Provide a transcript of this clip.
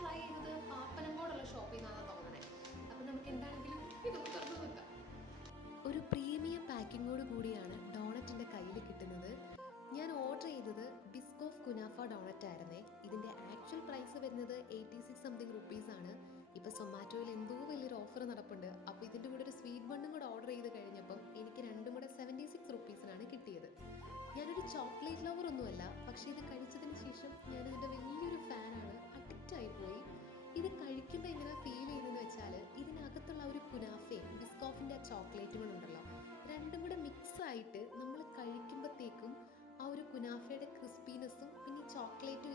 Try ചെയ്തത് പാപ്പനംകോടുള്ള ഷോപ്പിൽ നിന്നാണ് തോന്നണേ. അപ്പം നമുക്ക് എന്താണെങ്കിലും ഇതൊന്ന് തുറന്നു നോക്കാം. ഒരു പ്രീമിയം പാക്കിങ്ങോട് കൂടിയാണ് ഡോണറ്റ് എൻ്റെ കയ്യിൽ കിട്ടുന്നത്. ഞാൻ ഓർഡർ ചെയ്തത് ബിസ്കോഫ് കുനാഫ ഡോണറ്റ് ആയിരുന്നേ. ഇതിൻ്റെ ആക്ച്വൽ പ്രൈസ് വരുന്നത് 86 സംതിങ് റുപ്പീസാണ്. ഇപ്പോൾ സൊമാറ്റോയിൽ എന്തോ വലിയൊരു ഓഫർ നടപ്പുണ്ട്. അപ്പോൾ ഇതിൻ്റെ കൂടെ ഒരു സ്വീറ്റ് ബണ്ണും കൂടെ ഓർഡർ ചെയ്ത് കഴിഞ്ഞപ്പം എനിക്ക് രണ്ടും കൂടെ 76 റുപ്പീസിനാണ് കിട്ടിയത്. ഞാനൊരു ചോക്ലേറ്റ് ലവർ ഒന്നുമല്ല, പക്ഷേ ഇത് കഴിച്ചതിന് ശേഷം ഞാനിതിൻ്റെ വലിയൊരു ഫാനാണ്, അഡിക്റ്റായി പോയി. ഇത് കഴിക്കുമ്പോൾ എങ്ങനെ ഫീൽ ചെയ്യുന്നതെന്ന് വെച്ചാൽ ഇതിനകത്തുള്ള ഒരു കുനാഫയും ബിസ്കോഫിൻ്റെ ആ ചോക്ലേറ്റുകളുണ്ടല്ലോ, രണ്ടും കൂടെ മിക്സ് ആയിട്ട് നമ്മൾ കഴിക്കുമ്പോഴത്തേക്കും ആ ഒരു കുനാഫയുടെ ക്രിസ്പിനെസ്സും പിന്നെ ഈ ചോക്ലേറ്റ്